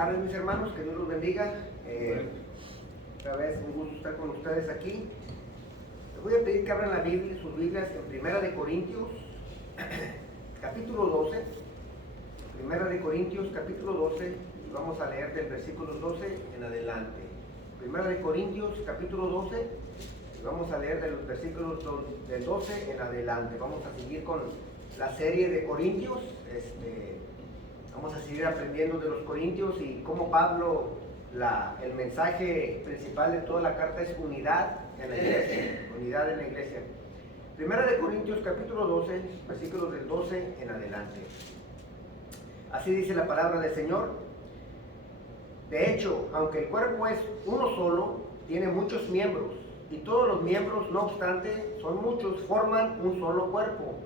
tardes, mis hermanos, que Dios los bendiga. Otra vez un gusto estar con ustedes aquí. Les voy a pedir que abran sus Biblias en Primera de Corintios, capítulo 12. Primera de Corintios, capítulo 12, y vamos a leer del versículo 12 en adelante. Primera de Corintios, capítulo 12, y vamos a leer de los versículos del 12 en adelante. Vamos a seguir con la serie de Corintios. Vamos a seguir aprendiendo de los Corintios y cómo Pablo, el mensaje principal de toda la carta es unidad en la iglesia. Unidad en la iglesia. Primera de Corintios, capítulo 12, versículos del 12 en adelante. Así dice la palabra del Señor. De hecho, aunque el cuerpo es uno solo, tiene muchos miembros, y todos los miembros, no obstante, son muchos, forman un solo cuerpo.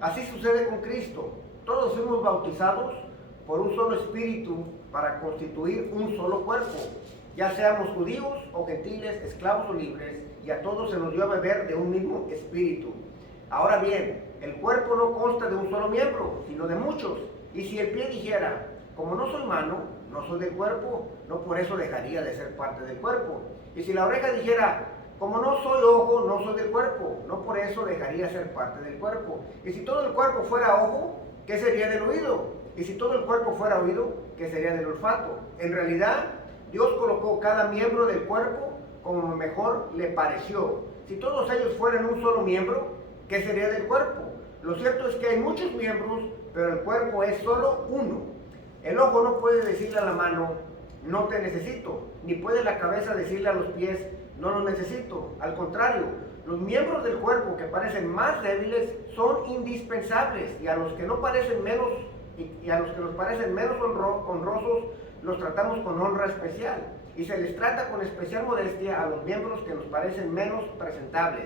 Así sucede con Cristo. Todos fuimos bautizados por un solo espíritu para constituir un solo cuerpo, ya seamos judíos o gentiles, esclavos o libres, y a todos se nos dio a beber de un mismo espíritu. Ahora bien, el cuerpo no consta de un solo miembro, sino de muchos. Y si el pie dijera, como no soy mano, no soy del cuerpo, no por eso dejaría de ser parte del cuerpo. Y si la oreja dijera, como no soy ojo, no soy del cuerpo, no por eso dejaría de ser parte del cuerpo. Y si todo el cuerpo fuera ojo, ¿qué sería del oído? Y si todo el cuerpo fuera oído, ¿qué sería del olfato? En realidad, Dios colocó cada miembro del cuerpo como mejor le pareció. Si todos ellos fueran un solo miembro, ¿qué sería del cuerpo? Lo cierto es que hay muchos miembros, pero el cuerpo es solo uno. El ojo no puede decirle a la mano, no te necesito, ni puede la cabeza decirle a los pies, no los necesito. Al contrario, los miembros del cuerpo que parecen más débiles son indispensables, y a los que nos parecen menos honrosos los tratamos con honra especial, y se les trata con especial modestia a los miembros que nos parecen menos presentables,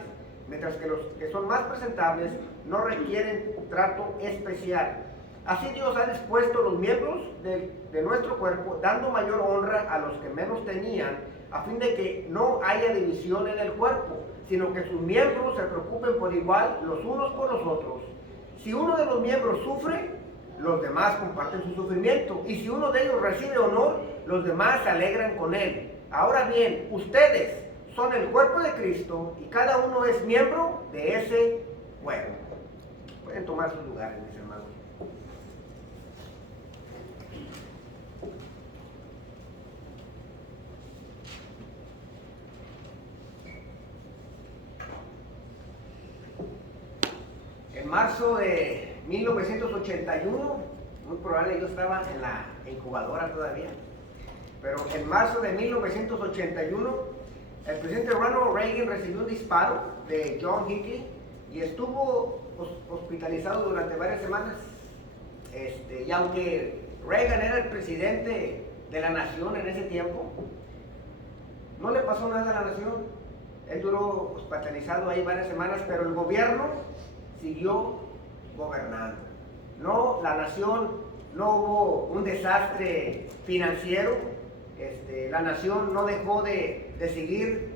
mientras que los que son más presentables no requieren trato especial. Así Dios ha dispuesto los miembros de nuestro cuerpo, dando mayor honra a los que menos tenían, a fin de que no haya división en el cuerpo, sino que sus miembros se preocupen por igual los unos por los otros. Si uno de los miembros sufre, los demás comparten su sufrimiento, y si uno de ellos recibe honor, los demás se alegran con él. Ahora bien, ustedes son el cuerpo de Cristo, y cada uno es miembro de ese cuerpo. Pueden tomar sus lugares, mis hermanos. En marzo de 1981, muy probable, yo estaba en la incubadora todavía, pero en marzo de 1981, el presidente Ronald Reagan recibió un disparo de John Hinckley y estuvo hospitalizado durante varias semanas. Y aunque Reagan era el presidente de la nación en ese tiempo, no le pasó nada a la nación. Él duró hospitalizado ahí varias semanas, pero el gobierno siguió gobernando. No, la nación, no hubo un desastre financiero. La nación no dejó de seguir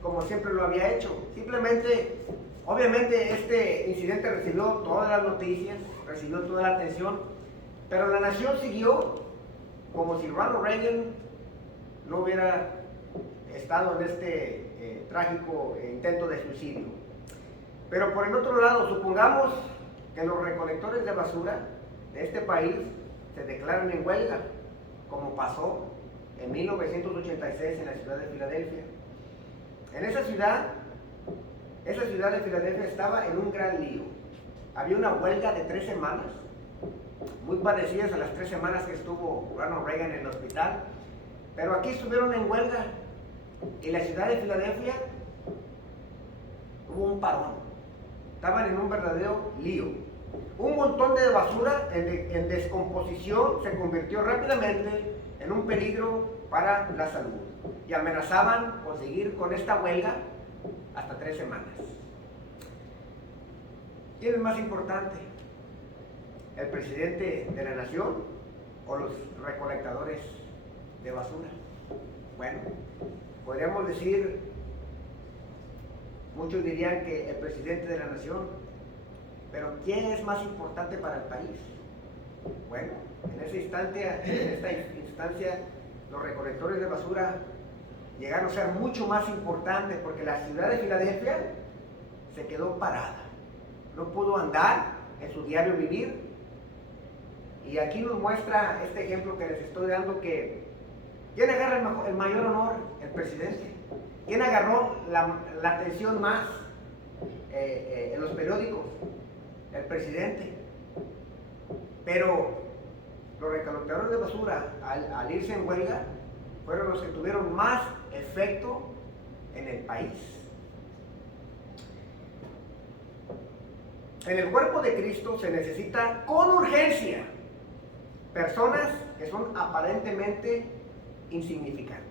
como siempre lo había hecho. Simplemente, obviamente este incidente recibió todas las noticias, recibió toda la atención, pero la nación siguió como si Ronald Reagan no hubiera estado en este trágico intento de suicidio. Pero por el otro lado, supongamos que los recolectores de basura de este país se declaran en huelga, como pasó en 1986 en la ciudad de Filadelfia. En esa ciudad de Filadelfia estaba en un gran lío. Había una huelga de 3 semanas, muy parecidas a las 3 semanas que estuvo Ronald Reagan en el hospital, pero aquí estuvieron en huelga. En la ciudad de Filadelfia hubo un parón. Estaban en un verdadero lío. Un montón de basura en descomposición se convirtió rápidamente en un peligro para la salud, y amenazaban con seguir con esta huelga hasta 3 semanas. ¿Quién es más importante? ¿El presidente de la nación o los recolectadores de basura? Bueno, podríamos decir, muchos dirían que el presidente de la nación, pero ¿quién es más importante para el país? Bueno, En esta instancia, los recolectores de basura llegaron a ser mucho más importantes porque la ciudad de Filadelfia se quedó parada. No pudo andar en su diario vivir. Y aquí nos muestra este ejemplo que les estoy dando, que ¿quién agarra el mayor honor? El presidente. ¿Quién agarró la atención más en los periódicos? El presidente. Pero los recolectores de basura, al irse en huelga, fueron los que tuvieron más efecto en el país. En el cuerpo de Cristo se necesita con urgencia personas que son aparentemente insignificantes.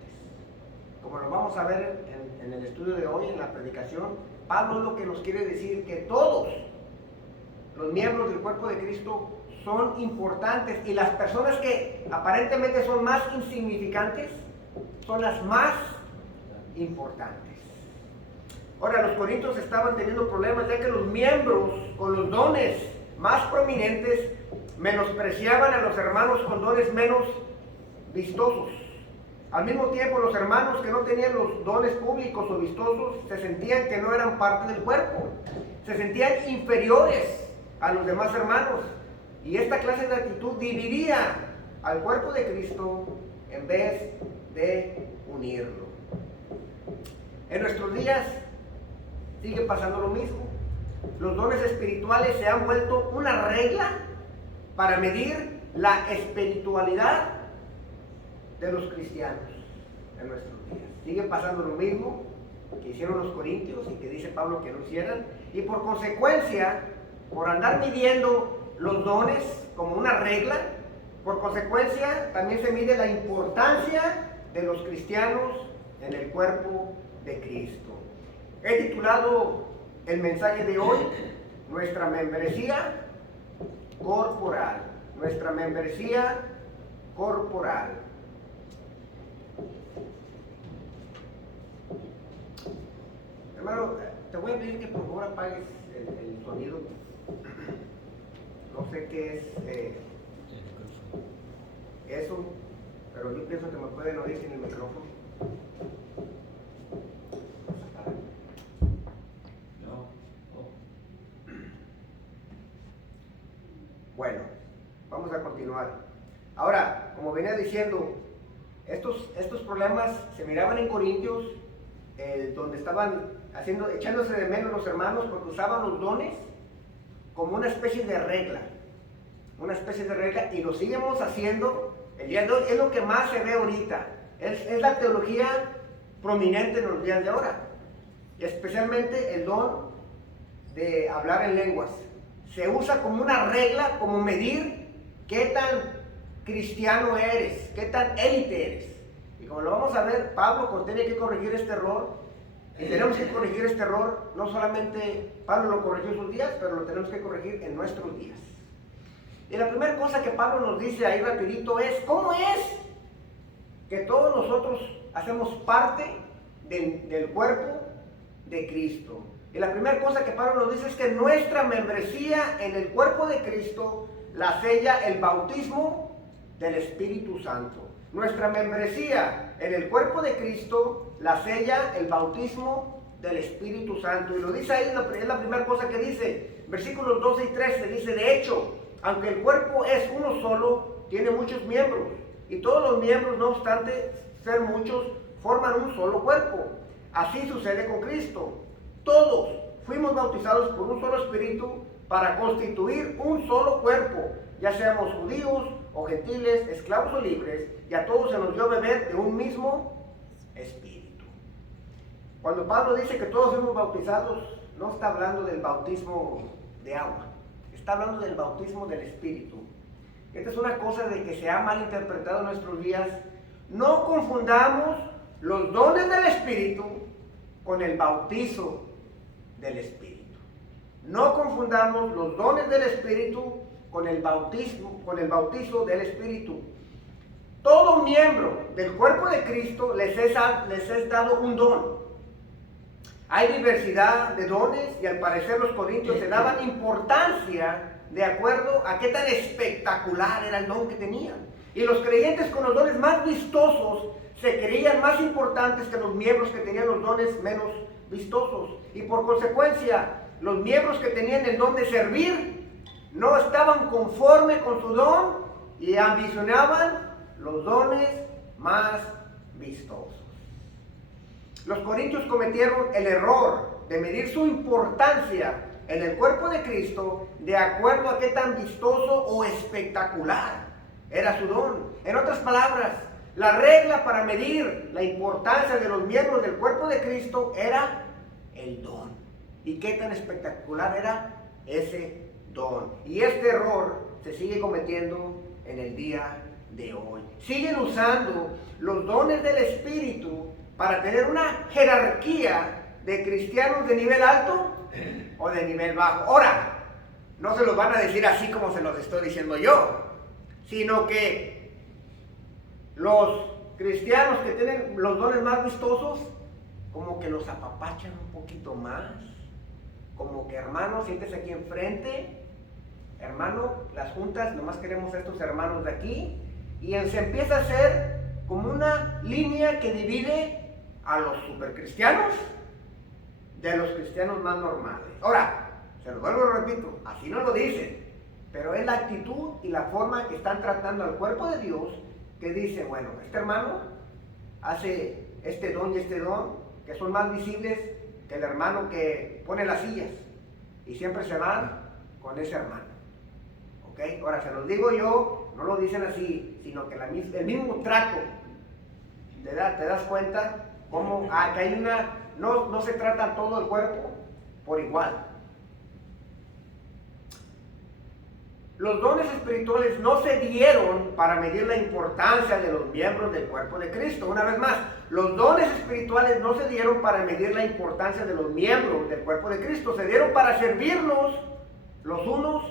Como lo vamos a ver en el estudio de hoy, en la predicación, Pablo lo que nos quiere decir que todos los miembros del cuerpo de Cristo son importantes, y las personas que aparentemente son más insignificantes son las más importantes. Ahora, los corintios estaban teniendo problemas, ya que los miembros con los dones más prominentes menospreciaban a los hermanos con dones menos vistosos. Al mismo tiempo, los hermanos que no tenían los dones públicos o vistosos se sentían que no eran parte del cuerpo, se sentían inferiores a los demás hermanos, y esta clase de actitud dividía al cuerpo de Cristo en vez de unirlo. En nuestros días sigue pasando lo mismo. Los dones espirituales se han vuelto una regla para medir la espiritualidad de los cristianos en nuestros días. Sigue pasando lo mismo que hicieron los corintios y que dice Pablo que no hicieran, y por consecuencia, por andar midiendo los dones como una regla, por consecuencia también se mide la importancia de los cristianos en el cuerpo de Cristo. He titulado el mensaje de hoy, nuestra membresía corporal. Nuestra membresía corporal. Hermano, te voy a pedir que por favor apagues el sonido. No sé qué es eso, pero yo pienso que me pueden oír sin el micrófono. Bueno, vamos a continuar. Ahora, como venía diciendo, estos problemas se miraban en Corintios, donde estaban echándose de menos los hermanos porque usaban los dones como una especie de regla, y lo seguimos haciendo el día de hoy. Es lo que más se ve ahorita, es la teología prominente en los días de ahora, y especialmente el don de hablar en lenguas. Se usa como una regla, como medir qué tan cristiano eres, qué tan élite eres. Y como lo vamos a ver, Pablo tiene que corregir este error. Y tenemos que corregir este error. No solamente Pablo lo corrigió en sus días, pero lo tenemos que corregir en nuestros días. Y la primera cosa que Pablo nos dice ahí rapidito es: ¿cómo es que todos nosotros hacemos parte del cuerpo de Cristo? Y la primera cosa que Pablo nos dice es que nuestra membresía en el cuerpo de Cristo la sella el bautismo del Espíritu Santo. Nuestra membresía en el cuerpo de Cristo la sella el bautismo del Espíritu Santo. Y lo dice ahí, es la primera cosa que dice. Versículos 12 y 13 dice: de hecho, aunque el cuerpo es uno solo, tiene muchos miembros. Y todos los miembros, no obstante ser muchos, forman un solo cuerpo. Así sucede con Cristo. Todos fuimos bautizados por un solo espíritu para constituir un solo cuerpo, ya seamos judíos o gentiles, esclavos o libres, y a todos se nos dio beber de un mismo espíritu. Cuando Pablo dice que todos fuimos bautizados, no está hablando del bautismo de agua, está hablando del bautismo del espíritu. Esta es una cosa de que se ha malinterpretado en nuestros días. No confundamos los dones del espíritu con el bautizo del Espíritu. No confundamos los dones del Espíritu con el bautizo del Espíritu. Todo miembro del cuerpo de Cristo les es dado un don. Hay diversidad de dones, y al parecer los corintios se daban importancia de acuerdo a qué tan espectacular era el don que tenían. Y los creyentes con los dones más vistosos se creían más importantes que los miembros que tenían los dones menos vistosos. Y por consecuencia, los miembros que tenían el don de servir no estaban conforme con su don y ambicionaban los dones más vistosos. Los corintios cometieron el error de medir su importancia en el cuerpo de Cristo de acuerdo a qué tan vistoso o espectacular era su don. En otras palabras, la regla para medir la importancia de los miembros del cuerpo de Cristo era el don. ¿Y qué tan espectacular era ese don? Y este error se sigue cometiendo en el día de hoy. Siguen usando los dones del Espíritu para tener una jerarquía de cristianos de nivel alto o de nivel bajo. Ahora, no se los van a decir así como se los estoy diciendo yo, sino que los cristianos que tienen los dones más vistosos, como que los apapachan un poquito más, como que hermano, siéntese aquí enfrente, hermano, las juntas, nomás queremos a estos hermanos de aquí, y se empieza a hacer como una línea que divide a los supercristianos de los cristianos más normales. Ahora, se lo vuelvo y repito, así no lo dicen, pero es la actitud y la forma que están tratando al cuerpo de Dios, que dicen, bueno, este hermano hace este don y este don, que son más visibles que el hermano que pone las sillas, y siempre se van con ese hermano. ¿Ok? Ahora, se los digo yo, no lo dicen así, sino que el mismo trato, te das cuenta cómo que hay no se trata todo el cuerpo por igual. Los dones espirituales no se dieron para medir la importancia de los miembros del cuerpo de Cristo. Una vez más, los dones espirituales no se dieron para medir la importancia de los miembros del cuerpo de Cristo. Se dieron para servirnos los unos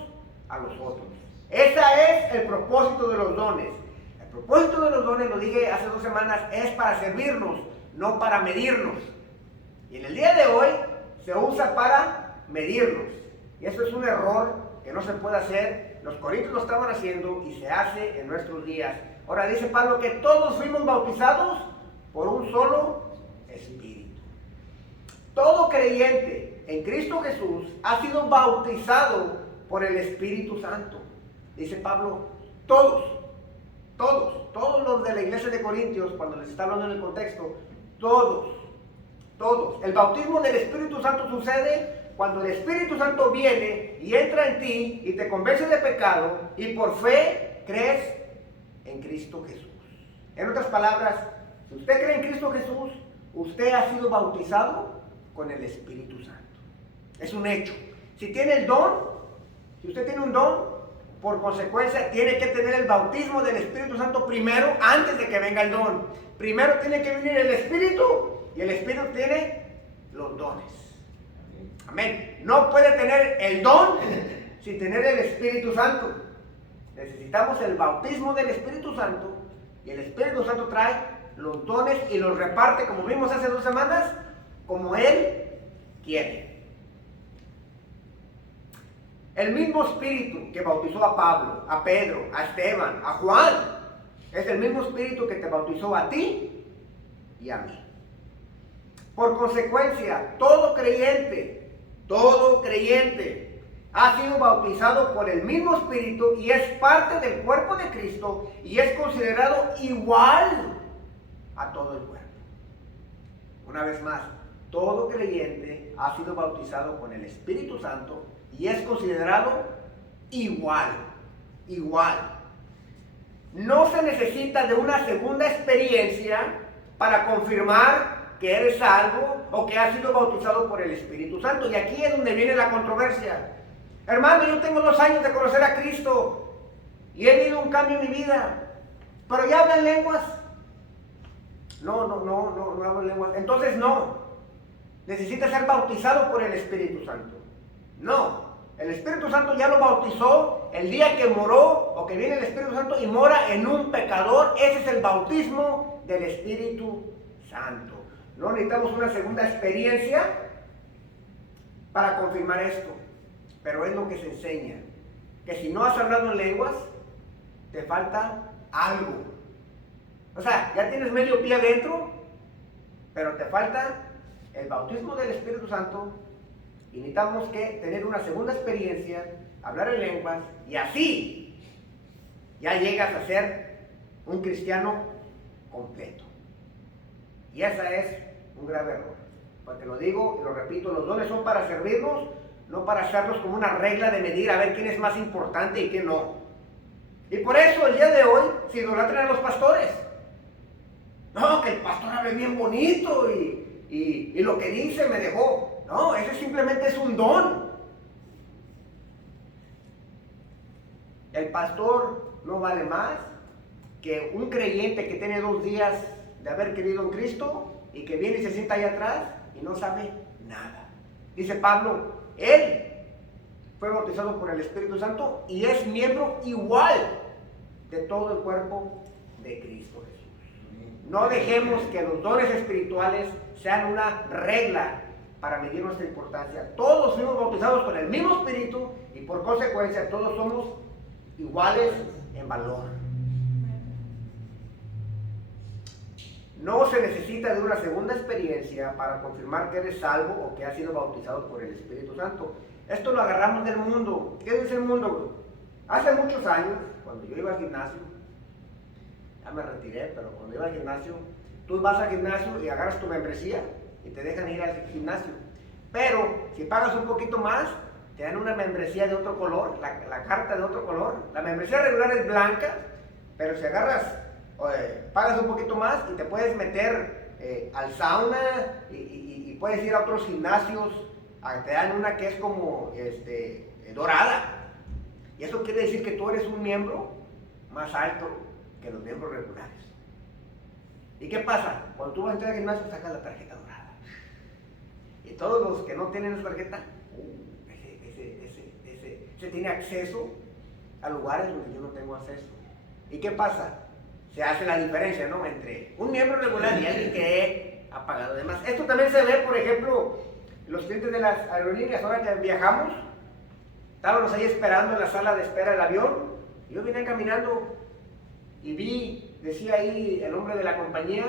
a los otros. Ese es el propósito de los dones. El propósito de los dones, lo dije hace 2 semanas, es para servirnos, no para medirnos. Y en el día de hoy se usa para medirnos. Y eso es un error que no se puede hacer. Los corintios lo estaban haciendo y se hace en nuestros días. Ahora dice Pablo que todos fuimos bautizados por un solo Espíritu. Todo creyente en Cristo Jesús ha sido bautizado por el Espíritu Santo. Dice Pablo, todos los de la iglesia de Corintios, cuando les está hablando en el contexto, todos. El bautismo del Espíritu Santo sucede cuando el Espíritu Santo viene y entra en ti y te convence de pecado y por fe crees en Cristo Jesús. En otras palabras, si usted cree en Cristo Jesús, usted ha sido bautizado con el Espíritu Santo. Es un hecho. Si tiene el don, si usted tiene un don, por consecuencia tiene que tener el bautismo del Espíritu Santo primero, antes de que venga el don. Primero tiene que venir el Espíritu y el Espíritu tiene los dones. Amén. No puede tener el don sin tener el Espíritu Santo. Necesitamos el bautismo del Espíritu Santo y el Espíritu Santo trae los dones y los reparte, como vimos hace 2 semanas, como Él quiere. El mismo Espíritu que bautizó a Pablo, a Pedro, a Esteban, a Juan, es el mismo Espíritu que te bautizó a ti y a mí. Por consecuencia, todo creyente ha sido bautizado por el mismo Espíritu y es parte del cuerpo de Cristo y es considerado igual a todo el cuerpo. Una vez más, todo creyente ha sido bautizado con el Espíritu Santo y es considerado igual. No se necesita de una segunda experiencia para confirmar que eres salvo o que has sido bautizado por el Espíritu Santo. Y aquí es donde viene la controversia. Hermano, yo tengo 2 años de conocer a Cristo y he vivido un cambio en mi vida, pero ya hablan lenguas. No hablo lenguas. Entonces no. Necesita ser bautizado por el Espíritu Santo. No. El Espíritu Santo ya lo bautizó el día que moró o que viene el Espíritu Santo y mora en un pecador. Ese es el bautismo del Espíritu Santo. No necesitamos una segunda experiencia para confirmar esto, pero es lo que se enseña. que si no has hablado en lenguas, te falta algo. O sea, ya tienes medio pie adentro, pero te falta el bautismo del Espíritu Santo y necesitamos que tener una segunda experiencia, hablar en lenguas, y así ya llegas a ser un cristiano completo. Y ese es un grave error. Porque lo digo y lo repito, los dones son para servirnos, no para hacerlos como una regla de medir a ver quién es más importante y quién no. Y por eso el día de hoy se idolatran a los pastores. No, que el pastor hable bien bonito y lo que dice me dejó. No, ese simplemente es un don. El pastor no vale más que un creyente que tiene 2 días de haber creído en Cristo y que viene y se sienta ahí atrás y no sabe nada. Dice Pablo, él fue bautizado por el Espíritu Santo y es miembro igual de todo el cuerpo de Cristo Jesús. No dejemos que los dones espirituales sean una regla para medir nuestra importancia. Todos fuimos bautizados con el mismo Espíritu y por consecuencia todos somos iguales en valor. No se necesita de una segunda experiencia para confirmar que eres salvo o que has sido bautizado por el Espíritu Santo. Esto lo agarramos del mundo. ¿Qué dice el mundo? Hace muchos años, cuando yo iba al gimnasio, ya me retiré, pero cuando iba al gimnasio, tú vas al gimnasio y agarras tu membresía y te dejan ir al gimnasio. Pero si pagas un poquito más, te dan una membresía de otro color, la carta de otro color. La membresía regular es blanca, pero si agarras, pagas un poquito más y te puedes meter al sauna y puedes ir a otros gimnasios. Te dan una que es como dorada. Y eso quiere decir que tú eres un miembro más alto que los miembros regulares. ¿Y qué pasa? Cuando tú vas a entrar al gimnasio, sacas la tarjeta dorada. Y todos los que no tienen esa tarjeta, ese tiene acceso a lugares donde yo no tengo acceso. ¿Y qué pasa? Se hace la diferencia, ¿no?, entre un miembro regular y alguien que ha pagado de más. Esto también se ve, por ejemplo, los clientes de las aerolíneas. Ahora que viajamos, estábamos ahí esperando en la sala de espera del avión, y yo vine caminando y decía ahí el nombre de la compañía,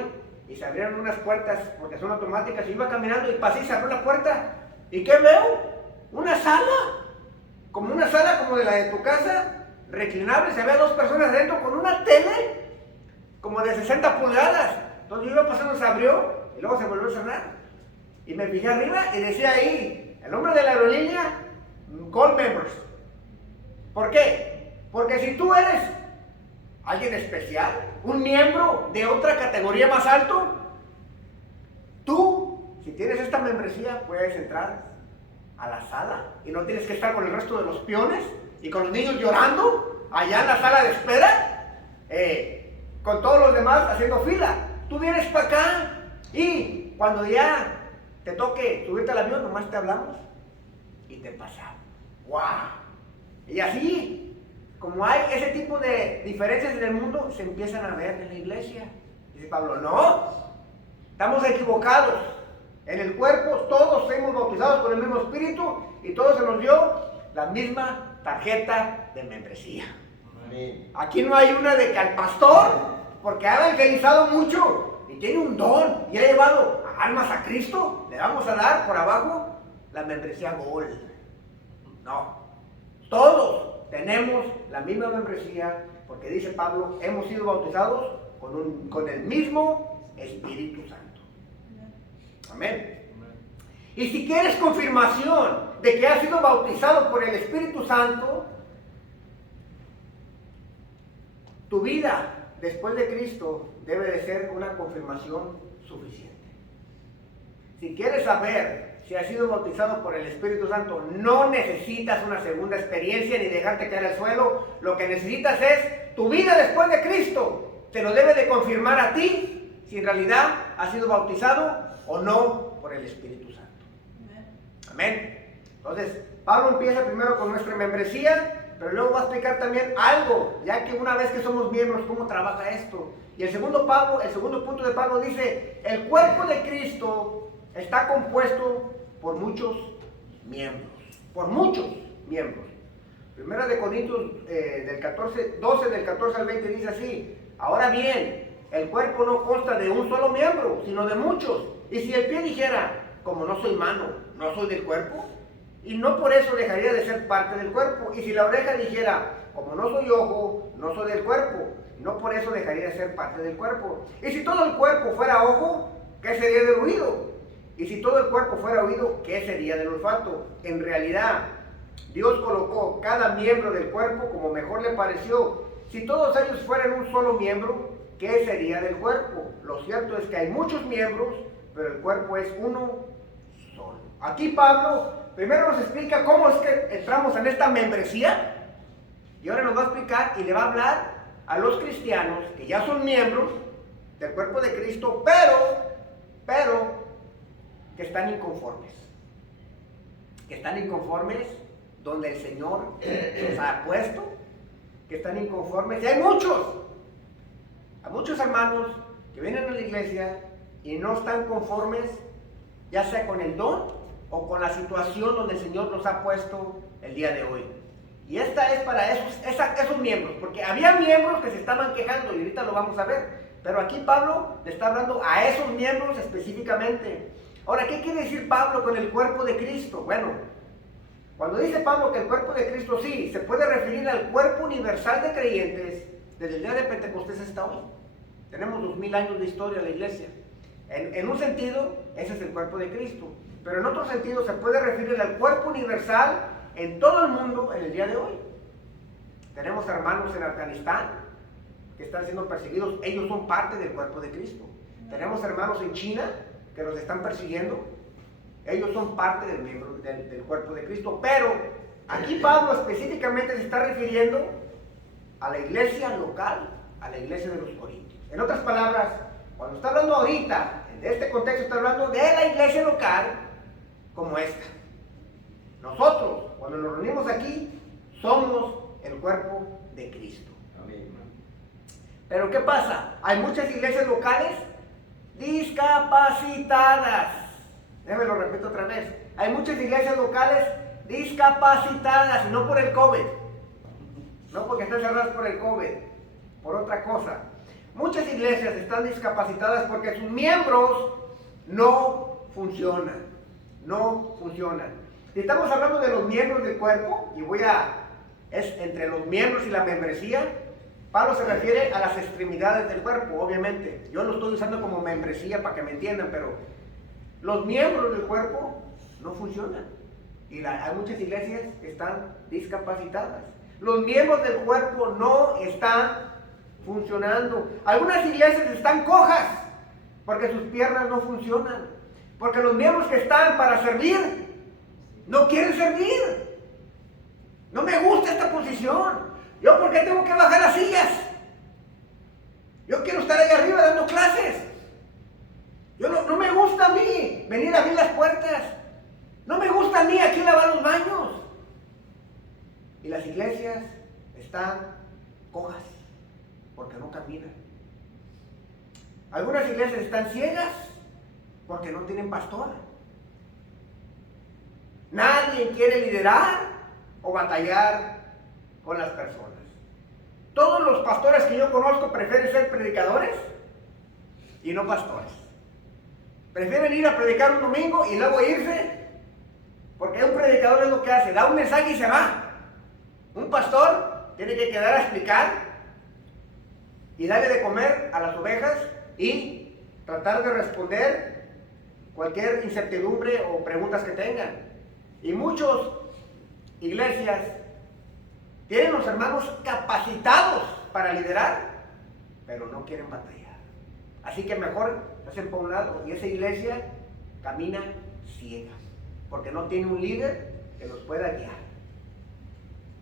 y se abrieron unas puertas porque son automáticas, y iba caminando y pasé y se abrió la puerta, ¿y qué veo? Una sala como de la de tu casa, reclinable. Se había 2 personas dentro con una tele como de 60 pulgadas. Entonces yo iba pasando, se abrió y luego se volvió a cerrar. Y me fijé arriba y decía ahí el nombre de la aerolínea, Gold Members. ¿Por qué? Porque si tú eres alguien especial, un miembro de otra categoría más alto, tú, si tienes esta membresía, puedes entrar a la sala y no tienes que estar con el resto de los peones y con los niños llorando allá en la sala de espera, con todos los demás haciendo fila. Tú vienes para acá y cuando ya te toque subirte al avión, nomás te hablamos y te pasamos. ¡Wow! Y así, como hay ese tipo de diferencias en el mundo, se empiezan a ver en la iglesia. Dice Pablo, no, estamos equivocados. En el cuerpo todos fuimos bautizados con el mismo Espíritu y todos se nos dio la misma tarjeta de membresía. Amén. Aquí no hay una de que al pastor, porque ha evangelizado mucho y tiene un don y ha llevado almas a Cristo, le vamos a dar por abajo la membresía Gold. No, todos tenemos la misma membresía, porque dice Pablo, hemos sido bautizados con el mismo Espíritu Santo. Amén. Y si quieres confirmación de que has sido bautizado por el Espíritu Santo, tu vida después de Cristo debe de ser una confirmación suficiente. Si quieres saber si has sido bautizado por el Espíritu Santo, no necesitas una segunda experiencia ni dejarte caer al suelo. Lo que necesitas es tu vida después de Cristo. Te lo debe de confirmar a ti si en realidad has sido bautizado o no por el Espíritu Santo. Amén. Entonces, Pablo empieza primero con nuestra membresía, pero luego va a explicar también algo, ya que una vez que somos miembros, cómo trabaja esto. Y el segundo punto de Pablo dice, el cuerpo de Cristo está compuesto por muchos miembros. Por muchos miembros. Primera de Corintios 12 del 14 al 20 dice así: ahora bien, el cuerpo no consta de un solo miembro, sino de muchos. Y si el pie dijera, como no soy mano, no soy del cuerpo, y no por eso dejaría de ser parte del cuerpo. Y si la oreja dijera, como no soy ojo, no soy del cuerpo, no por eso dejaría de ser parte del cuerpo. Y si todo el cuerpo fuera ojo, ¿qué sería del oído? Y si todo el cuerpo fuera oído, ¿qué sería del olfato? En realidad, Dios colocó cada miembro del cuerpo como mejor le pareció. Si todos ellos fueran un solo miembro, ¿qué sería del cuerpo? Lo cierto es que hay muchos miembros, pero el cuerpo es uno solo. Aquí Pablo primero nos explica cómo es que entramos en esta membresía, y ahora nos va a explicar y le va a hablar a los cristianos que ya son miembros del cuerpo de Cristo, pero que están inconformes. Que están inconformes donde el Señor los ha puesto, que están inconformes. Y hay muchos hermanos que vienen a la iglesia y no están conformes, ya sea con el don o con la situación donde el Señor los ha puesto el día de hoy. Y esta es para esos miembros, porque había miembros que se estaban quejando y ahorita lo vamos a ver. Pero aquí Pablo le está hablando a esos miembros específicamente. Ahora, ¿qué quiere decir Pablo con el cuerpo de Cristo? Bueno, cuando dice Pablo que el cuerpo de Cristo sí, se puede referir al cuerpo universal de creyentes desde el día de Pentecostés hasta hoy. Tenemos 2000 años de historia de la iglesia. En un sentido, ese es el cuerpo de Cristo. Pero en otro sentido se puede referir al cuerpo universal en todo el mundo en el día de hoy. Tenemos hermanos en Afganistán que están siendo perseguidos. Ellos son parte del cuerpo de Cristo. Tenemos hermanos en China que los están persiguiendo. Ellos son parte del cuerpo de Cristo. Pero aquí Pablo específicamente se está refiriendo a la iglesia local, a la iglesia de los Corintios. En otras palabras, cuando está hablando ahorita, en este contexto está hablando de la iglesia local como esta. Nosotros, cuando nos reunimos aquí, somos el cuerpo de Cristo. Amén. Pero ¿qué pasa? Hay muchas iglesias locales discapacitadas. Déjame lo repito otra vez. Hay muchas iglesias locales discapacitadas, y no por el COVID. No porque están cerradas por el COVID, por otra cosa. Muchas iglesias están discapacitadas porque sus miembros no funcionan. No funcionan. Si estamos hablando de los miembros del cuerpo, y es entre los miembros y la membresía, Pablo se refiere a las extremidades del cuerpo, obviamente. Yo lo estoy usando como membresía para que me entiendan, pero los miembros del cuerpo no funcionan. Y hay muchas iglesias que están discapacitadas. Los miembros del cuerpo no están funcionando. Algunas iglesias están cojas porque sus piernas no funcionan. Porque los miembros que están para servir no quieren servir. No me gusta esta posición. ¿Yo por qué tengo que bajar las sillas? Yo quiero estar ahí arriba dando clases. No me gusta a mí venir a abrir las puertas. No me gusta a mí aquí lavar los baños. Y las iglesias están cojas porque no caminan. Algunas iglesias están ciegas porque no tienen pastor. Nadie quiere liderar o batallar con las personas. Todos los pastores que yo conozco prefieren ser predicadores y no pastores. Prefieren ir a predicar un domingo y luego irse, porque un predicador es lo que hace, da un mensaje y se va. Un pastor tiene que quedar a explicar y darle de comer a las ovejas y tratar de responder cualquier incertidumbre o preguntas que tengan. Y muchas iglesias tienen los hermanos capacitados para liderar, pero no quieren batallar. Así que mejor se hacen por un lado y esa iglesia camina ciega, porque no tiene un líder que los pueda guiar.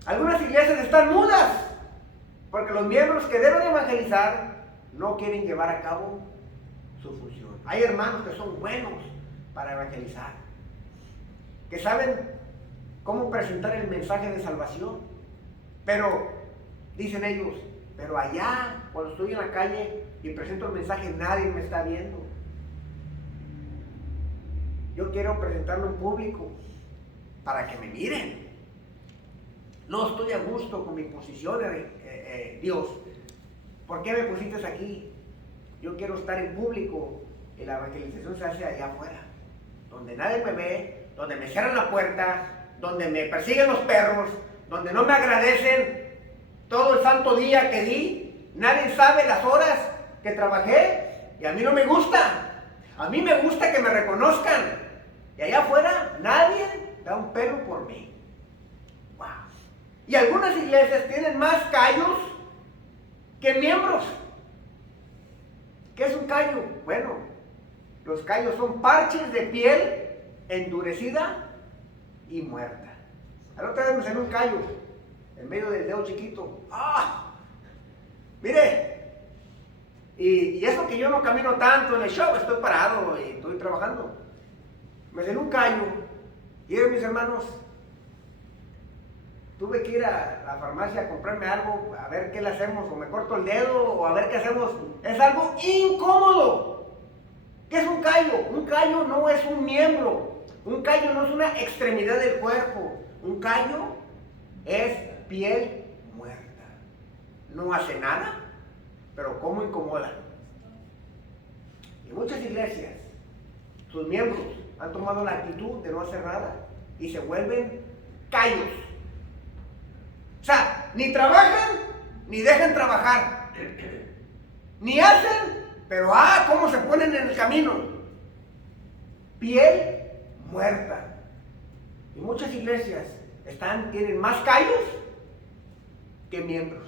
Algunas iglesias están mudas, porque los miembros que deben evangelizar no quieren llevar a cabo su función. Hay hermanos que son buenos para evangelizar, que saben cómo presentar el mensaje de salvación, pero dicen ellos, pero allá, cuando estoy en la calle y presento el mensaje, nadie me está viendo. Yo quiero presentarlo en público para que me miren. No estoy a gusto con mi posición, Dios. ¿Por qué me pusiste aquí? Yo quiero estar en público y la evangelización se hace allá afuera, donde nadie me ve, donde me cierran la puerta, donde me persiguen los perros, donde no me agradecen todo el santo día que di. Nadie sabe las horas que trabajé y a mí no me gusta. A mí me gusta que me reconozcan. Y allá afuera nadie da un pelo por mí. Wow. Y algunas iglesias tienen más callos que miembros. ¿Qué es un callo? Bueno, los callos son parches de piel endurecida y muerta. La otra vez me salió un callo en medio del dedo chiquito. ¡Ah! Mire, y eso que yo no camino tanto en el show, estoy parado y estoy trabajando. Me salió un callo. Y mis hermanos, tuve que ir a la farmacia a comprarme algo, a ver qué le hacemos, o me corto el dedo, o a ver qué hacemos. Es algo incómodo. ¿Qué es un callo? Un callo no es un miembro. Un callo no es una extremidad del cuerpo. Un callo es piel muerta. No hace nada, pero cómo incomoda. Y muchas iglesias, sus miembros han tomado la actitud de no hacer nada y se vuelven callos. O sea, ni trabajan, ni dejan trabajar. Ni hacen, pero cómo se ponen en el camino. Piel muerta. Y muchas iglesias tienen más callos que miembros.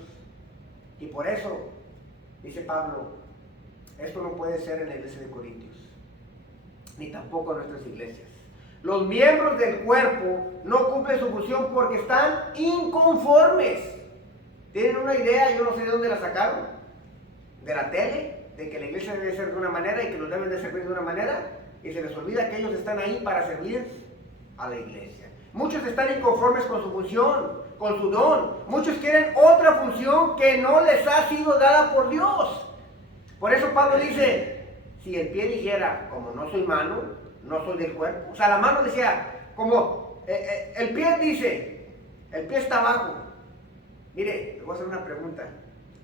Y por eso, dice Pablo, esto no puede ser en la iglesia de Corintios, ni tampoco en nuestras iglesias. Los miembros del cuerpo no cumplen su función porque están inconformes. Tienen una idea, yo no sé de dónde la sacaron, de la tele, de que la iglesia debe ser de una manera y que los deben de servir de una manera, y se les olvida que ellos están ahí para servir a la iglesia. Muchos están inconformes con su función, con su don. Muchos quieren otra función que no les ha sido dada por Dios. Por eso Pablo dice, si el pie dijera, como no soy mano, no soy del cuerpo. O sea, la mano decía, como el pie dice, el pie está abajo. Mire, le voy a hacer una pregunta.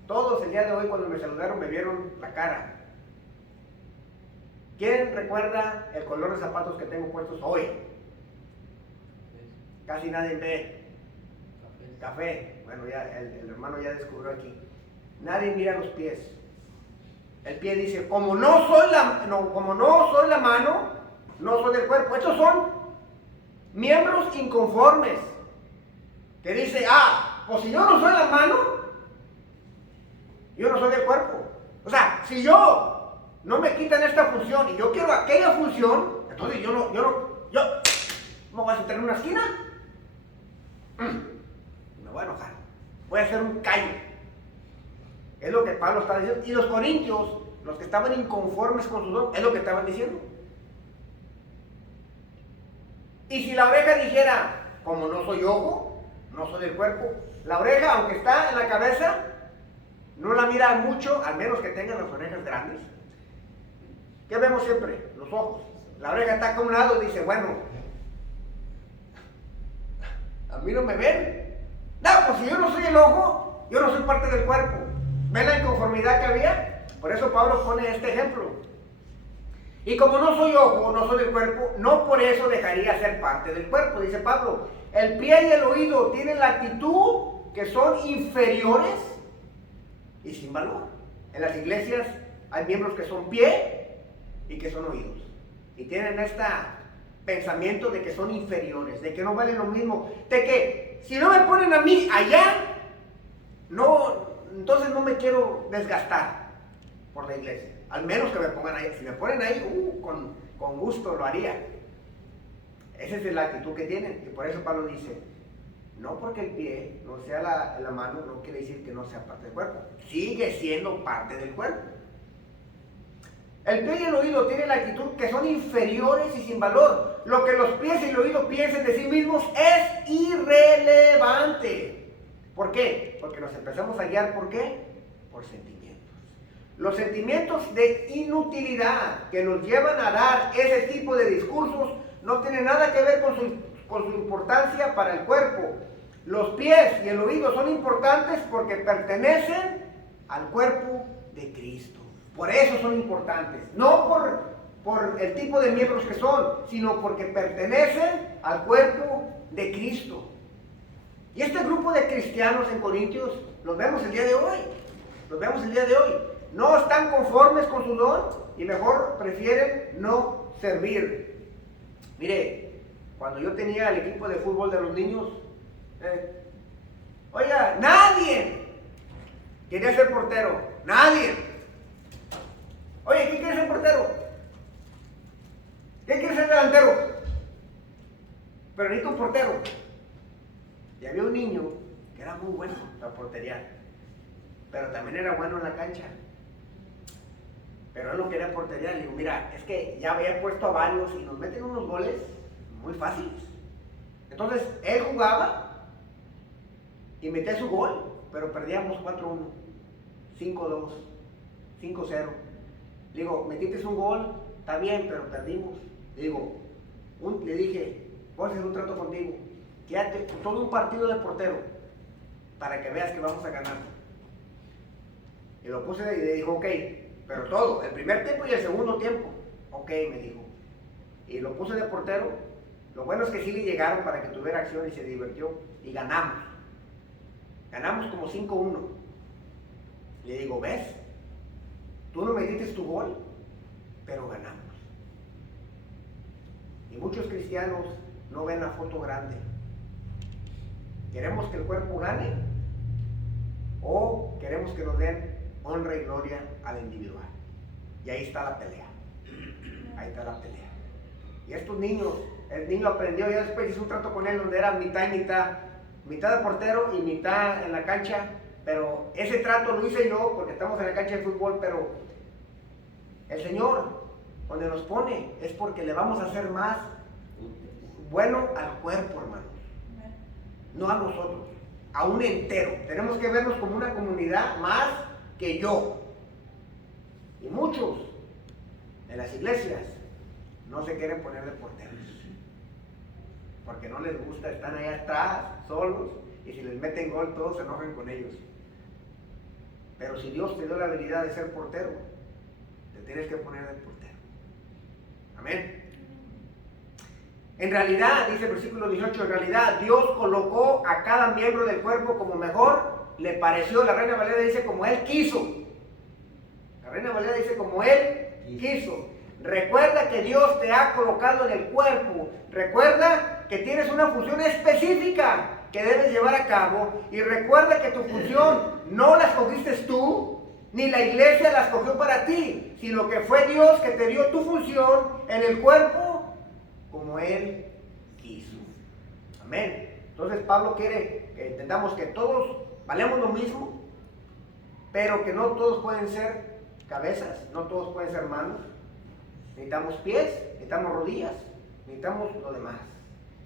Todos el día de hoy cuando me saludaron me vieron la cara. ¿Quién recuerda el color de zapatos que tengo puestos hoy? Casi nadie ve. Café. Bueno, ya el hermano ya descubrió aquí. Nadie mira los pies. El pie dice, como no soy la mano, no soy del cuerpo. Estos son miembros inconformes. Que dice, pues si yo no soy la mano, yo no soy del cuerpo. O sea, si yo no me quitan esta función y yo quiero aquella función, entonces yo me voy a sentar en una esquina. Me voy a enojar. Voy a hacer un callo. Es lo que Pablo está diciendo. Y los corintios, los que estaban inconformes con su don, es lo que estaban diciendo. Y si la oreja dijera, como no soy ojo, no soy del cuerpo, la oreja, aunque está en la cabeza, no la mira mucho, al menos que tenga las orejas grandes. ¿Qué vemos siempre? Los ojos. La oreja está acá a un lado y dice, bueno, a mí no me ven. No, pues si yo no soy el ojo, yo no soy parte del cuerpo. ¿Ven la inconformidad que había? Por eso Pablo pone este ejemplo. Y como no soy ojo, no soy del cuerpo, no por eso dejaría ser parte del cuerpo. Dice Pablo, el pie y el oído tienen la actitud que son inferiores y sin valor. En las iglesias hay miembros que son pie y que son oídos. Y tienen este pensamiento de que son inferiores, de que no valen lo mismo, de que si no me ponen a mí allá, entonces no me quiero desgastar por la iglesia. Al menos que me pongan ahí. Si me ponen ahí, con gusto lo haría. Esa es la actitud que tienen. Y por eso Pablo dice, no porque el pie no sea la mano, no quiere decir que no sea parte del cuerpo. Sigue siendo parte del cuerpo. El pie y el oído tienen la actitud que son inferiores y sin valor. Lo que los pies y el oído piensen de sí mismos es irrelevante. ¿Por qué? Porque nos empezamos a guiar, ¿por qué? Por sentimientos. Los sentimientos de inutilidad que nos llevan a dar ese tipo de discursos no tienen nada que ver con su importancia para el cuerpo. Los pies y el oído son importantes porque pertenecen al cuerpo de Cristo. Por eso son importantes. No por el tipo de miembros que son, sino porque pertenecen al cuerpo de Cristo. Y este grupo de cristianos en Corintios los vemos el día de hoy. Los vemos el día de hoy. No están conformes con su don y mejor prefieren no servir. Mire, cuando yo tenía el equipo de fútbol de los niños, oiga, nadie quería ser portero. Nadie. Oye, ¿quién quiere ser portero? ¿Quién quiere ser delantero? Pero necesito un portero. Y había un niño que era muy bueno para portería, pero también era bueno en la cancha. Pero él no quería portería. Le digo, mira, es que ya había puesto a varios y nos meten unos goles muy fáciles. Entonces, él jugaba y metía su gol, pero perdíamos 4-1, 5-2, 5-0. Le digo, metiste un gol, está bien, pero perdimos. Le digo, le dije, voy a hacer un trato contigo. Quédate todo un partido de portero para que veas que vamos a ganar. Y lo puse y le dijo, ok, pero todo, el primer tiempo y el segundo tiempo. Ok, me dijo. Y lo puse de portero. Lo bueno es que sí le llegaron para que tuviera acción y se divirtió. Y ganamos. Ganamos como 5-1. Le digo, ¿ves? Tú no metiste tu gol, pero ganamos. Y muchos cristianos no ven la foto grande. ¿Queremos que el cuerpo gane? ¿O queremos que nos den honra y gloria al individual? Y ahí está la pelea. Ahí está la pelea. Y estos niños, el niño aprendió, ya después hice un trato con él donde era mitad y mitad. Mitad de portero y mitad en la cancha. Pero ese trato lo hice yo porque estamos en la cancha de fútbol, pero el Señor, donde nos pone, es porque le vamos a hacer más bueno al cuerpo, hermano. No a nosotros, a un entero. Tenemos que vernos como una comunidad más que yo. Y muchos en las iglesias no se quieren poner de porteros porque no les gusta, están allá atrás, solos, y si les meten gol todos se enojan con ellos. Pero si Dios te dio la habilidad de ser portero, te tienes que poner de portero. Amén. En realidad, dice el versículo 18, en realidad Dios colocó a cada miembro del cuerpo como mejor le pareció. La Reina Valera dice como Él quiso. La Reina Valera dice como Él quiso. Recuerda que Dios te ha colocado en el cuerpo. Recuerda que tienes una función específica que debes llevar a cabo. Y recuerda que tu función no la escogiste tú, ni la iglesia la escogió para ti, sino que fue Dios que te dio tu función en el cuerpo como Él quiso. Amén. Entonces Pablo quiere que entendamos que todos valemos lo mismo, pero que no todos pueden ser cabezas, no todos pueden ser manos. Necesitamos pies, necesitamos rodillas, necesitamos lo demás.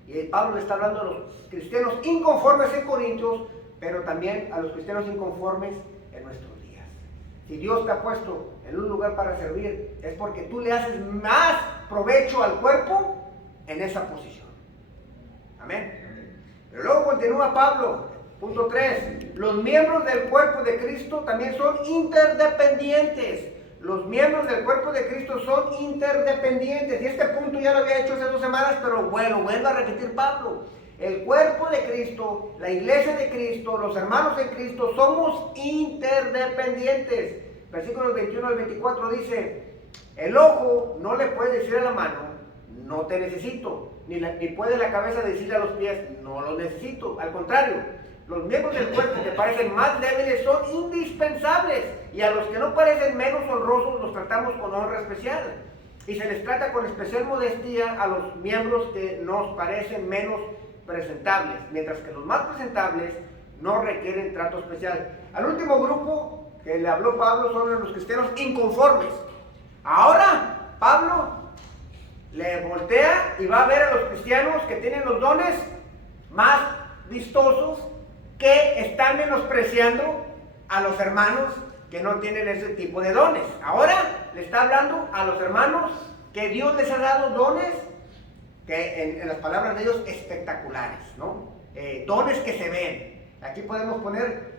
Y Pablo le está hablando a los cristianos inconformes en Corintios, pero también a los cristianos inconformes en nuestros días. Si Dios te ha puesto en un lugar para servir, es porque tú le haces más provecho al cuerpo en esa posición. Amén. Pero luego continúa Pablo, punto 3. Los miembros del cuerpo de Cristo también son interdependientes. Los miembros del cuerpo de Cristo son interdependientes. Y este punto ya lo había hecho hace 2 semanas, pero bueno, vuelvo a repetir Pablo. El cuerpo de Cristo, la iglesia de Cristo, los hermanos de Cristo, somos interdependientes. Versículos 21 al 24 dice, el ojo no le puede decir a la mano, no te necesito, ni puede la cabeza decirle a los pies, no los necesito. Al contrario, los miembros del cuerpo que parecen más débiles son indispensables, y a los que no parecen menos honrosos los tratamos con honra especial. Y se les trata con especial modestia a los miembros que nos parecen menos presentables, mientras que los más presentables no requieren trato especial. Al último grupo que le habló Pablo son los cristianos inconformes. Ahora Pablo le voltea y va a ver a los cristianos que tienen los dones más vistosos, que están menospreciando a los hermanos que no tienen ese tipo de dones. Ahora le está hablando a los hermanos que Dios les ha dado dones que en las palabras de ellos espectaculares, ¿no? dones que se ven. Aquí podemos poner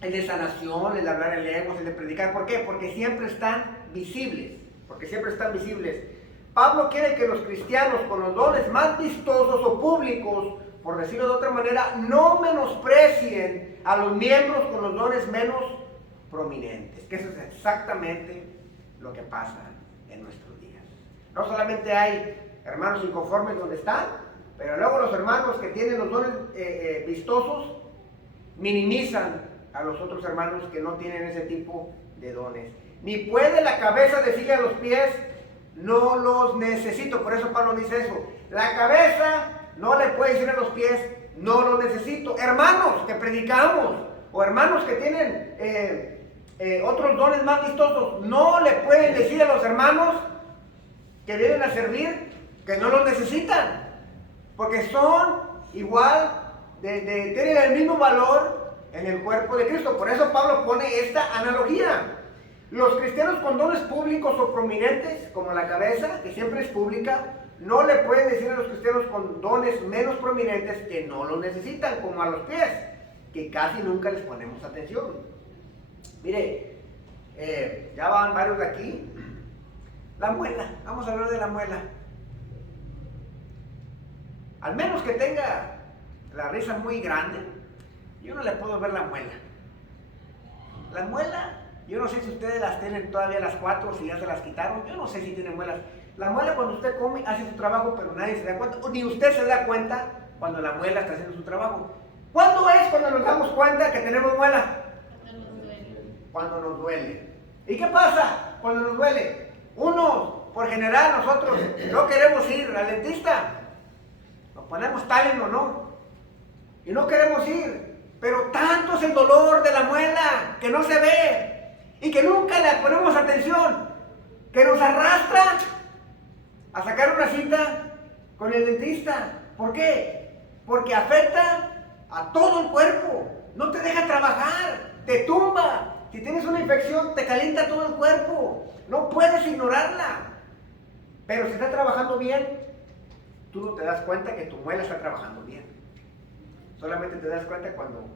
el de sanación, el de hablar en lenguas, el de predicar. ¿Por qué? Porque siempre están visibles. Porque siempre están visibles. Pablo quiere que los cristianos con los dones más vistosos o públicos, por decirlo de otra manera, no menosprecien a los miembros con los dones menos prominentes. Que eso es exactamente lo que pasa en nuestros días. No solamente hay hermanos inconformes donde están, pero luego los hermanos que tienen los dones vistosos minimizan a los otros hermanos que no tienen ese tipo de dones. Ni puede la cabeza decirle a los pies, no los necesito. Por eso Pablo dice eso. La cabeza no le puede decir a los pies, no los necesito. Hermanos que predicamos, o hermanos que tienen otros dones más vistosos, no le pueden decir a los hermanos que vienen a servir que no los necesitan, porque son igual, tienen el mismo valor en el cuerpo de Cristo. Por eso Pablo pone esta analogía. Los cristianos con dones públicos o prominentes, como la cabeza, que siempre es pública, no le pueden decir a los cristianos con dones menos prominentes que no los necesitan, como a los pies, que casi nunca les ponemos atención. Mire, ya van varios de aquí. La muela, vamos a hablar de la muela. Al menos que tenga la risa muy grande, yo no le puedo ver la muela. La muela, yo no sé si ustedes las tienen todavía las 4, si ya se las quitaron, yo no sé si tienen muelas. La muela cuando usted come hace su trabajo, pero nadie se da cuenta, o ni usted se da cuenta cuando la muela está haciendo su trabajo. ¿Cuándo es cuando nos damos cuenta que tenemos muela? Cuando nos duele. ¿Y qué pasa cuando nos duele? Uno, por general, nosotros no queremos ir al dentista. Nos ponemos Tylenol, ¿no? Y no queremos ir. Pero tanto es el dolor de la muela que no se ve y que nunca le ponemos atención, que nos arrastra a sacar una cita con el dentista. ¿Por qué? Porque afecta a todo el cuerpo, no te deja trabajar, te tumba. Si tienes una infección, te calienta todo el cuerpo, no puedes ignorarla. Pero si está trabajando bien, tú no te das cuenta que tu muela está trabajando bien. Solamente te das cuenta cuando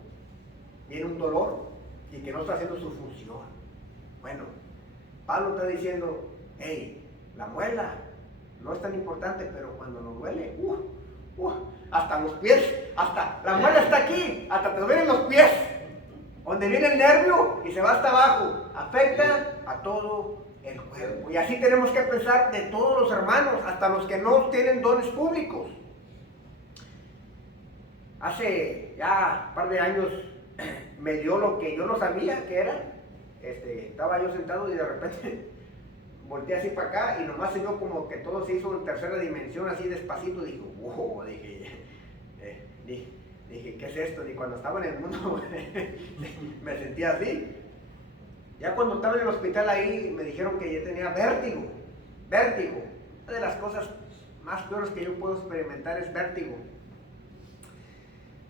viene un dolor y que no está haciendo su función. Bueno, Pablo está diciendo, hey, la muela no es tan importante, pero cuando nos duele, hasta los pies, hasta la muela está aquí, hasta te duelen los pies, donde viene el nervio y se va hasta abajo, afecta a todo el cuerpo. Y así tenemos que pensar de todos los hermanos, hasta los que no tienen dones públicos. Hace ya un par de años me dio lo que yo no sabía que era. Estaba yo sentado y de repente volteé así para acá y nomás se vio como que todo se hizo en tercera dimensión, así despacito. Digo, wow, dije, ¿qué es esto? Y cuando estaba en el mundo me sentía así. Ya cuando estaba en el hospital ahí me dijeron que yo tenía vértigo. Una de las cosas más peores que yo puedo experimentar es vértigo.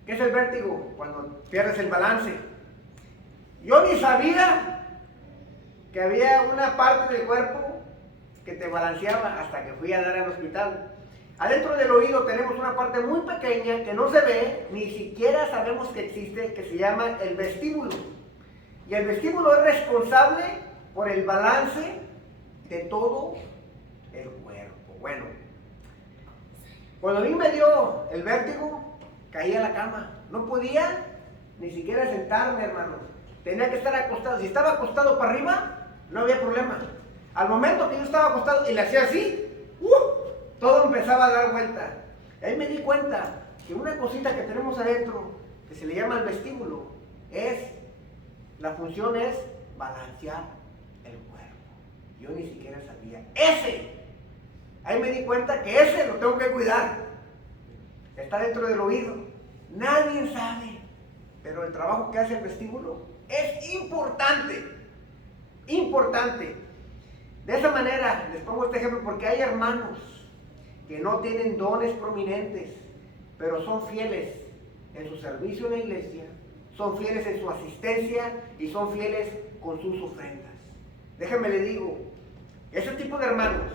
¿Qué es el vértigo? Cuando pierdes el balance. Yo ni sabía que había una parte del cuerpo que te balanceaba hasta que fui a dar al hospital. Adentro del oído tenemos una parte muy pequeña que no se ve, ni siquiera sabemos que existe, que se llama el vestíbulo. Y el vestíbulo es responsable por el balance de todo el cuerpo. Bueno, cuando a mí me dio el vértigo, caí a la cama. No podía ni siquiera sentarme, hermano. Tenía que estar acostado. Si estaba acostado para arriba, no había problema. Al momento que yo estaba acostado y le hacía así, todo empezaba a dar vuelta. Y ahí me di cuenta que una cosita que tenemos adentro, que se le llama el vestíbulo, la función es balancear el cuerpo. Yo ni siquiera sabía. Ahí me di cuenta que ese lo tengo que cuidar. Está dentro del oído. Nadie sabe. Pero el trabajo que hace el vestíbulo es importante. Importante. De esa manera, les pongo este ejemplo porque hay hermanos que no tienen dones prominentes, pero son fieles en su servicio en la iglesia, son fieles en su asistencia y son fieles con sus ofrendas. Déjenme le digo, ese tipo de hermanos,